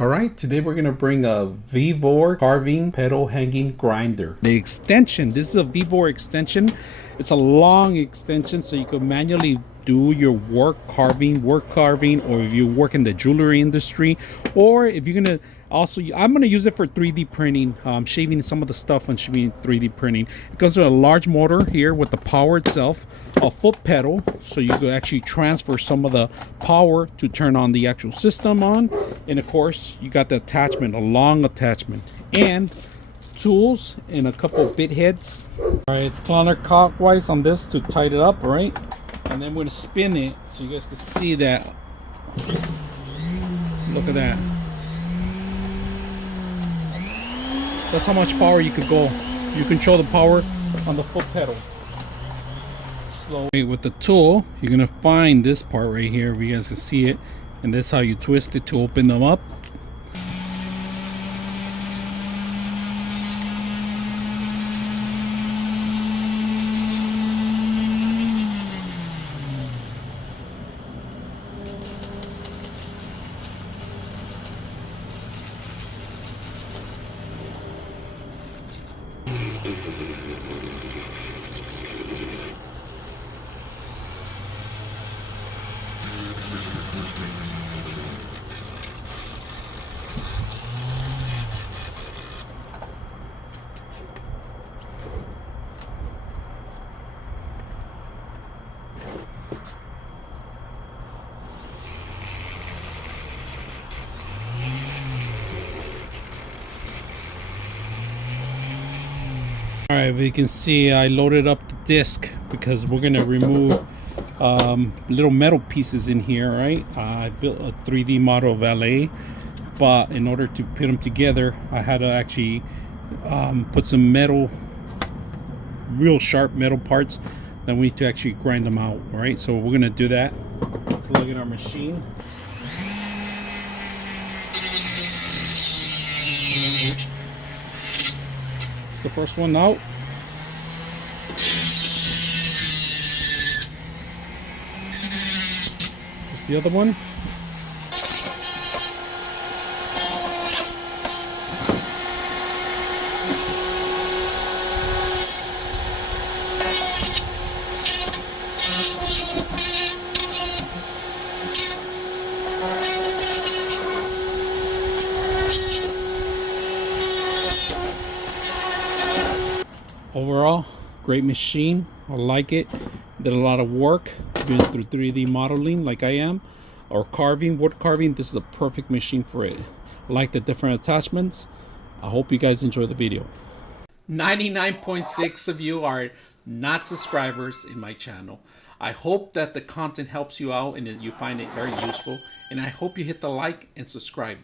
All right, today we're gonna bring a VEVOR carving pedal hanging grinder. The extension, this is a VEVOR extension. It's a long extension so you can manually do your work carving, or if you work in the jewelry industry, or if you're gonna also, I'm gonna use it for 3D printing, shaving some of the stuff on shaving 3D printing. It comes with a large motor here with the power itself, a foot pedal, so you could actually transfer some of the power to turn on the actual system on, and of course you got the attachment, a long attachment, and tools and a couple of bit heads. All right, it's counterclockwise on this to tighten it up, all right? And then we're gonna spin it so you guys can see that. Look at that. That's how much power you could go. You control the power on the foot pedal. Slowly with the tool, you're gonna find this part right here where you guys can see it, and that's how you twist it to open them up. All right, you can see I loaded up the disc because we're gonna remove little metal pieces in here, right? I built a 3D model of LA, but in order to put them together, I had to actually put some metal, real sharp metal parts that we need to actually grind them out, all right? So we're gonna do that. Plug in our machine. The first one out. That's the other one. Overall, great machine. I like it. Did a lot of work doing through 3D modeling like I am, or carving, wood carving. This is a perfect machine for it. I like the different attachments. I hope you guys enjoy the video. 99.6 of you are not subscribers in my channel. I hope that the content helps you out and that you find it very useful, and I hope you hit the like and subscribe.